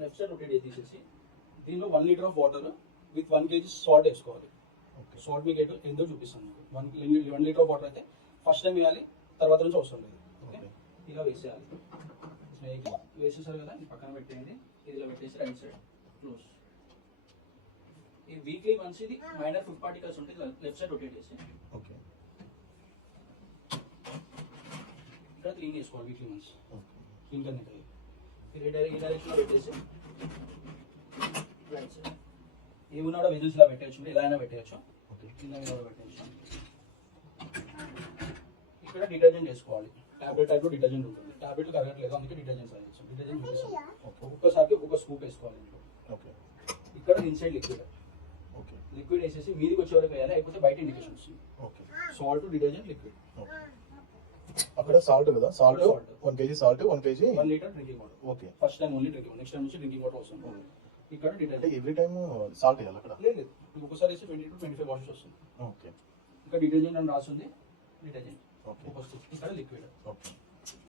Left side rotate చేసేసి దీనిలో 1 litre of water with 1 kg salt వేసుకోవాలి. సాల్ట్ మీకు ఎంతో చూపిస్తాను. 1 లీటర్ ఆఫ్ వాటర్ అయితే ఫస్ట్ టైం వేయాలి, తర్వాత నుంచి అవసరం లేదు. ఓకే, ఇలా వేసేయాలి. వేసేసారు కదా, పక్కన పెట్టేయండి. ఇలా పెట్టేసి రైట్ సైడ్ క్లోజ్. ఈ వీక్లీ వన్స్ ఇది మైనర్ ఫుడ్ పార్టికల్స్ ఉంటే లెఫ్ట్ సైడ్ రొటేట్ చేసి ఓకే ఇక్కడ క్లీన్ చేసుకోవాలి. వీక్లీ వన్స్ క్లీన్ करने ఈ డైరెక్షన్లో పెట్టేసి రైట్ సైడ్ ఏమున్నా కూడా వెజిల్స్ లా పెట్టేయచ్చు, ఎలా అయినా పెట్టేయచ్చు. కింద మీద కూడా పెట్టేయచ్చు. ఇక్కడ డిటర్జెంట్ వేసుకోవాలి. టాబ్లెట్ టైప్లో డిటర్జెంట్ ఉంటుంది. టాబ్లెట్లు కరగట్లేదు, అందుకే డిటర్జెంట్ వేయచ్చు. డిటర్జెంట్ చూపిస్తాం. ఒక్కొక్కసారికి ఒక్కొక్క స్కూప్ వేసుకోవాలి ఇంట్లో. ఇక్కడ ఇన్సైడ్ లిక్విడ్. లిక్విడ్ వేసేసి మీదికి వచ్చే వరకు వేయాలి, అయిపోతే బయట ఇండికేషన్ వస్తుంది. Salt, detergent, liquid. అక్కడ సాల్ట్ కదా, salt 1 kg salt 1 kg 1 litre drinking water. Okay, first time only drinking, next time నుంచి డ్రింకింగ్ వాటర్ వస్తుంది. ఇక్కడ డిటర్జెంట్ ఎవ్రీ టైం సాల్ట్ వేయాలి అక్కడ? లేదు, ఒకసారి వేసి 20 to 25 వాషెస్ వస్తుంది. ఓకే, ఇక్కడ డిటర్జెంట్ అని రాస్తుంది. డిటర్జెంట్ ఓకే, ఇక్కడ లిక్విడ్. ఓకే.